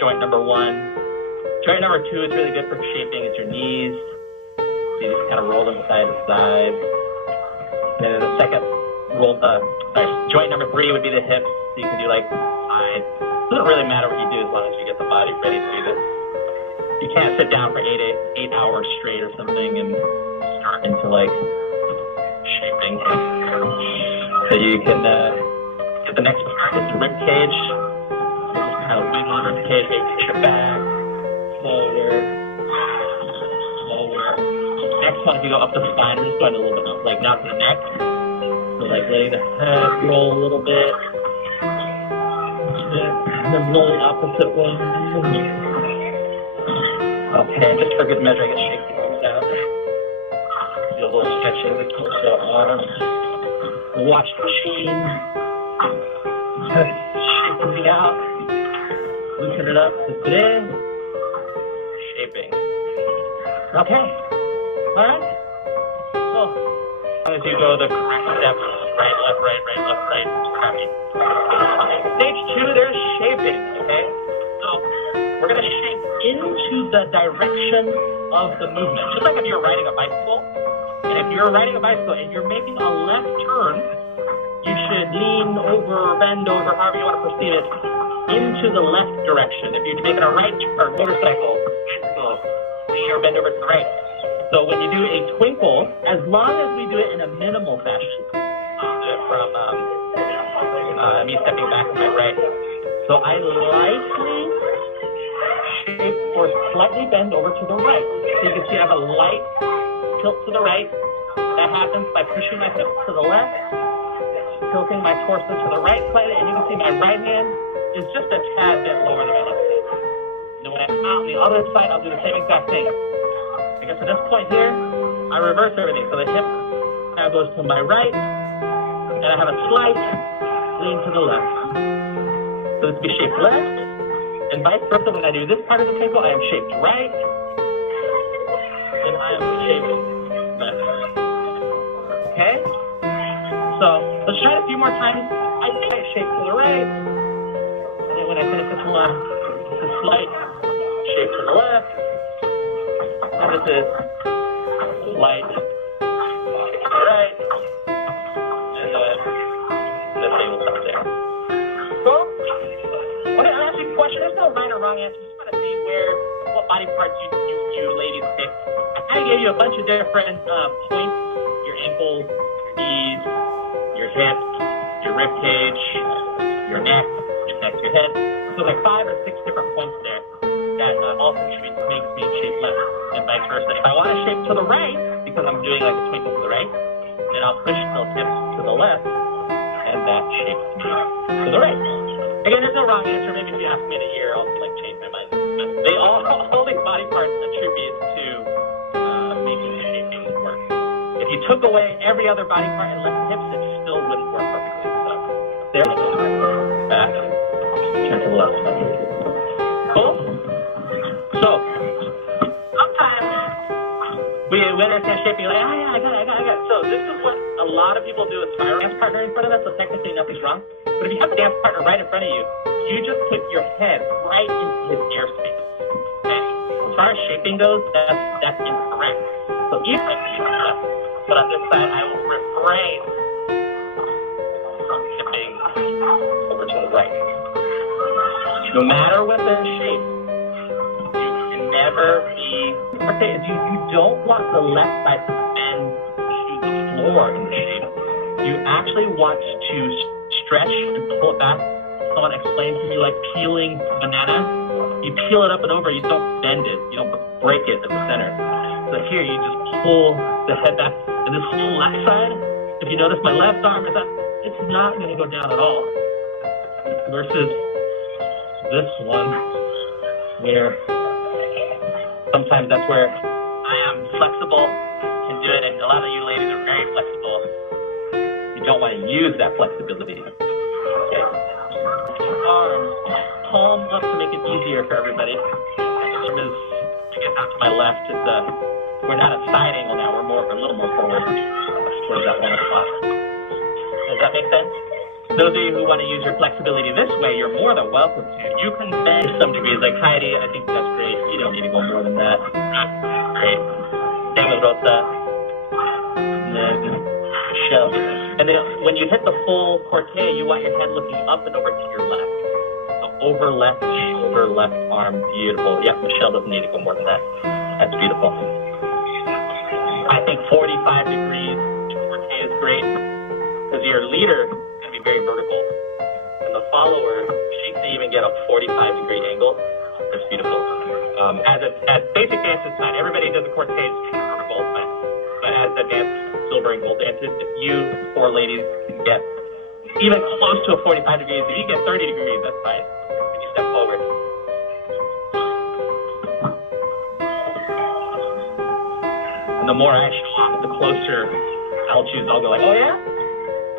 joint number 1. Joint number 2 is really good for shaping. It's your knees. So you just kind of roll them side to side. And then the second joint number 3 would be the hips. So you can do like side. It doesn't really matter what you do as long as you get the body ready to do this. You can't sit down for 8 hours straight or something and start into like shaping. So you can get the next part is the rib cage. So just kind of wiggle the rib cage, push it back, slower. Next one, if you go up the spine, we're just going a little bit up, like not to the neck. So like letting the head roll a little bit. And then roll the opposite one. Okay, just for good measure, I can shake the arms out. Do a little stretching with the arms. Watch the machine. Shake everything out. Loosen it up. Lift it in. Shaping. Okay. Alright. So, as you go the correct steps, right, left, right, crappy. Stage 2, there's shaping, okay? So, we're going to shape into the direction of the movement. Just like if you're riding a bicycle, and if you're riding a bicycle and you're making a left turn, you should lean over, bend over, however you want to perceive it, into the left direction. If you're making a right turn, motorcycle, bicycle, lean or bend over to the right. So when you do a twinkle, as long as we do it in a minimal fashion, I'll do it from me stepping back to my right. So I lightly shape or slightly bend over to the right. So you can see I have a light tilt to the right. That happens by pushing my hips to the left, tilting my torso to the right slightly, and you can see my right hand is just a tad bit lower than my left hand. And then when I come out on the other side, I'll do the same exact thing. I get to this point here, I reverse everything. So the hip now goes to my right, and I have a slight lean to the left. So this will be shaped left, and vice versa. When I do this part of the twinkle, I am shaped right, and I am shaped left. Okay? So let's try it a few more times. I think I shape to the right, and then when I finish this one, it's a slight shape to the left. And this is light, right, and the thing will stop there. Cool? Okay, I'll ask you a question. There's no right or wrong answer. Just want to see what body parts you ladies pick. I kind of gave you a bunch of different points: your ankles, your knees, your hips, your rib cage, your neck, your head. So like 5 or 6 different points there that all contribute to makes me shape left. And vice versa. If I want to shape to the right, because I'm doing like a twinkle to the right, then I'll push those hips to the left, and that shapes me to the right. Again, there's no wrong answer. Maybe if you ask me in a year, I'll like change my mind. But they all these body parts attribute to making the shaping work. If you took away every other body part and left the hips, it still wouldn't work perfectly. So there, back, turn to the left. Cool. So. We understand shaping, like, I got it. So this is what a lot of people do with a dance partner in front of us, so technically nothing's wrong. But if you have a dance partner right in front of you, you just put your head right into his airspace. Okay? As far as shaping goes, that's incorrect. So even if you do left, but on this side, I will refrain from tipping over to the right. No matter what the shape, never be, you don't want the left side to bend to the floor in the shape. You actually want to stretch and pull it back. Someone explained to me like peeling banana. You peel it up and over, you don't bend it. You don't break it at the center. So here you just pull the head back. And this whole left side, if you notice my left arm is up, it's not going to go down at all. Versus this one where sometimes that's where I am flexible, can do it, and a lot of you ladies are very flexible. You don't want to use that flexibility. Okay. Arms, palm up to make it easier for everybody. Arm is, I guess out to my left, we're not at side angle now, we're a little more forward towards that 1 o'clock. Does that make sense? Those of you who want to use your flexibility this way, you're more than welcome to. You can bend some degrees, like Heidi. I think that's great. You don't need to go more than that. Great. Same with Rosa. And then Michelle. And then when you hit the full corte, you want your head looking up and over to your left. So over left shoulder, left arm. Beautiful. Yep, Michelle doesn't need to go more than that. That's beautiful. I think 45 degrees corte is great because your leader very vertical, and the follower, she can even get a 45-degree angle. That's beautiful. As basic dance is fine. Everybody does a cortege vertical, but as advanced silver and gold dances, if you four ladies can get even close to a 45 degrees, if you get 30 degrees, that's fine. When you step forward. And the more I show off, the closer I'll choose. I'll go like, oh yeah?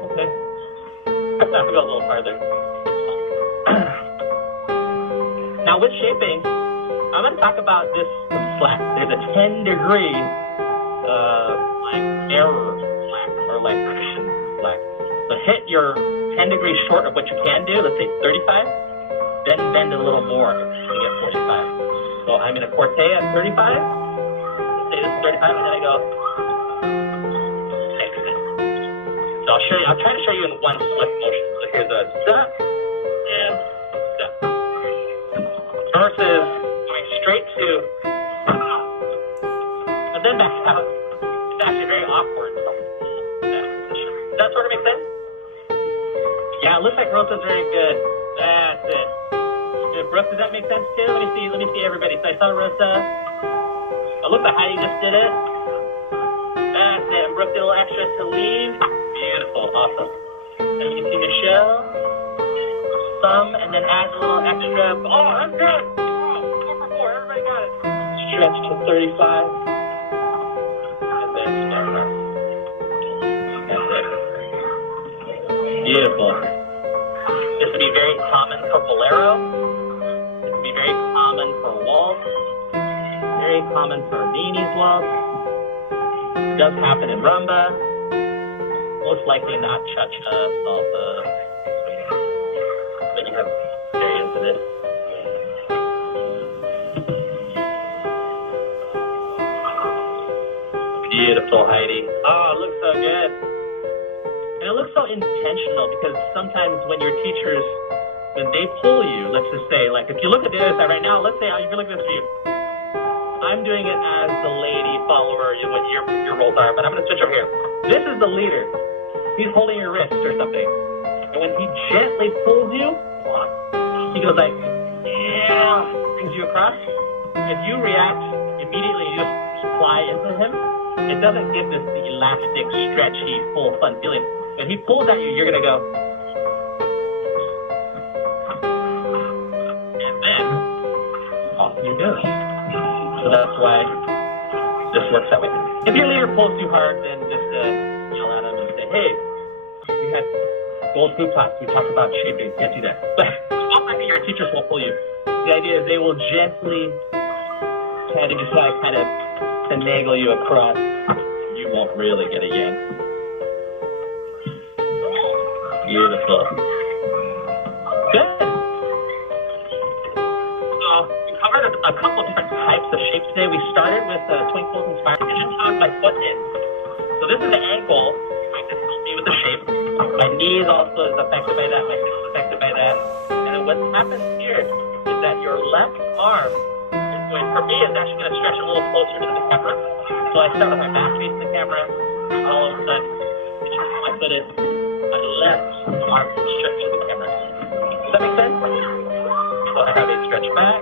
Okay. I'll go a little farther. Now with shaping, I'm going to talk about this slack. There's a 10-degree like error slack or like cushion slack. So hit your 10 degrees short of what you can do. Let's say 35. Then bend a little more to get 45. So I'm in a corte at 35. Let's say this is 35, and then I go. So I'll show you. I'll try to show you in one swift motion. So here's a step and step. Versus going straight to and then back out. It's actually very awkward. Does that sort of make sense? Yeah, it looks like Rosa's very good. That's it. Good. Brooke, does that make sense too? Let me see everybody. So I saw Rosa. Oh, look, Heidi just did it. That's it. And Brooke did a little extra to leave. Beautiful, awesome. And you can see Michelle, some, and then add a little extra. Oh, that's good. Oh, 4 for 4. Everybody got it. Stretch to 35. And then step up. That's it. Beautiful. This would be very common for bolero. This would be very common for waltz. Very common for Viennese waltz. It does happen in rumba. Most likely not cha-cha, salsa, but you have variants of it. Beautiful, Heidi. Oh, it looks so good. And it looks so intentional because sometimes when your teachers, when they pull you, let's just say, like if you look at the other side right now, let's say if you look at this view, I'm doing it as the lady follower, what your roles are, but I'm going to switch over here. This is the leader. He's holding your wrist or something. And when he gently pulls you, he goes like, yeah, brings you across. If you react immediately, you just fly into him, it doesn't give this elastic, stretchy, full, fun feeling. When he pulls at you, you're going to go. And then, off you go. So that's why this works that way. If your leader pulls too hard, then just yell at him and say, hey, you had gold hoop tops. We talked about shaping. Can't do that. But your teachers won't pull you. The idea is they will gently kind of just like kind of finagle you across. You won't really get a yank. Beautiful. Good. So we covered a couple different types of shapes today. We started with Twinkle's inspired pigeon toes by foot in. So this is the ankle. I can help me with the shape. My knees also is affected by that. My hips is affected by that. And then what happens here is that your left arm is going, for me, it's actually going to stretch a little closer to the camera. So I start with my back facing the camera. All of a sudden, it's just my foot is, my left arm stretch to the camera. Does that make sense? So I have a stretch back.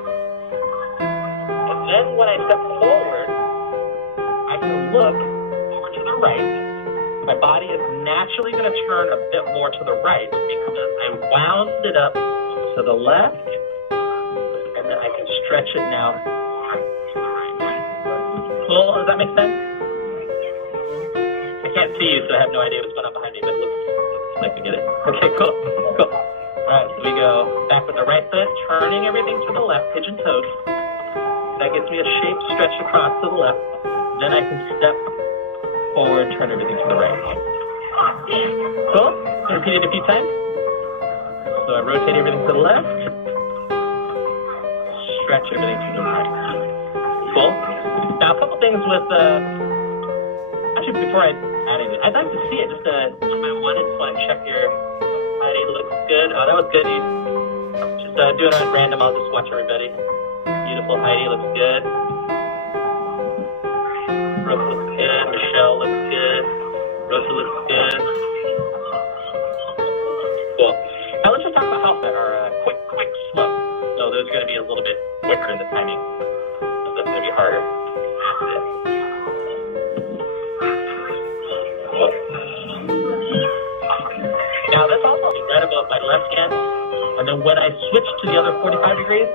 And then when I step forward, I can look over to the right. My body is naturally going to turn a bit more to the right because I wound it up to the left, and then I can stretch it now. Cool? Does that make sense? I can't see you, so I have no idea what's going on behind me, but it looks like we get it. Okay, cool. Cool. All right, so we go back with the right foot, turning everything to the left, pigeon toes. That gets me a shape stretched across to the left. Then I can step forward, turn everything to the right. Cool? Repeat it a few times. So I rotate everything to the left, stretch everything to the right. Cool. Now a couple things with, actually before I add anything, I'd like to see it, just my one is want to check your Heidi looks good. Oh, that was good, dude. Just doing it at random, I'll just watch everybody. Beautiful, Heidi looks good. Brooke looks good, Michelle looks good, Rosa looks good. Cool. Now let's just talk about health that are quick, slow. So those are going to be a little bit quicker in the timing. So that's going to be harder. Cool. Now this also is right about my left hand. And then when I switch to the other 45 degrees,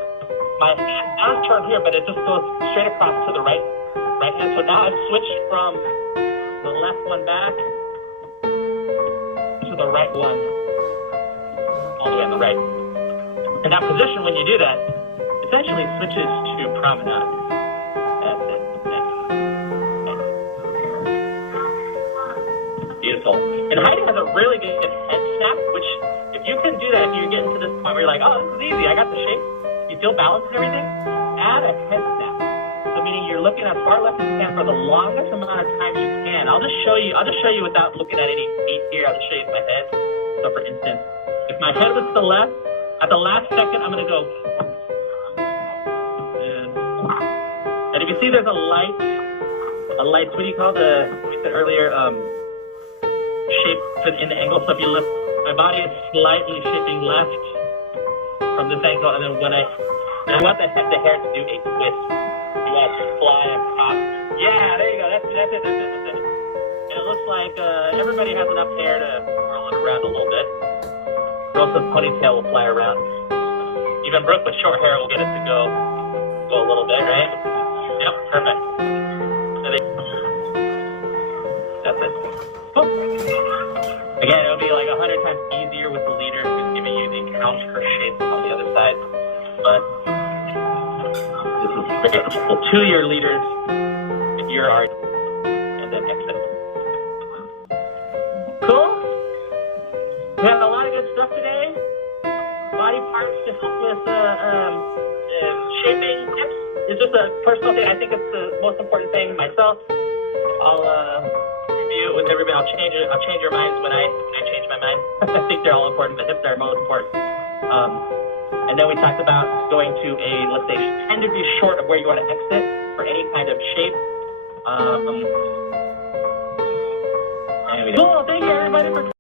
my hand does turn here, but it just goes straight across to the right hand. So now I've switched from the left one back to the right one all the way on the right. And that position, when you do that, essentially switches to promenade. That's it. Beautiful. And Heidi has a really good head snap, which if you can do that, if you're getting to this point where you're like, oh, this is easy, I got the shape, you feel balanced and everything, add a head snap. So meaning you're looking as far left as you can for the longest amount of time you can. I'll just show you without looking at any feet here. I'll just show you my head. So for instance, if my head was to the left, at the last second, I'm going to go. And if you see there's a light, what do you call we said earlier, shape in the angle. So if you lift, my body is slightly shifting left from this angle. And then when I want the hair to do a twist. You want to fly across. Yeah, there you go. That's it. And it looks like everybody has enough hair to roll it around a little bit. Rosa's ponytail will fly around. Even Brooke with short hair will get it to go a little bit, right? Yep, perfect. That's it. Cool. Again, it'll be like 100 times easier with the leader who's giving you the counter shape on the other side. But this is available to your leaders if you're art, and then exit. Cool. We have a lot of good stuff today. Body parts to help with shaping tips. It's just a personal thing. I think it's the most important thing myself. I'll review it with everybody. I'll change your minds when I change my mind. I think they're all important. The hips are most important. And then we talked about going to let's say, 10 degrees short of where you want to exit for any kind of shape. Cool. Thank you, everybody, for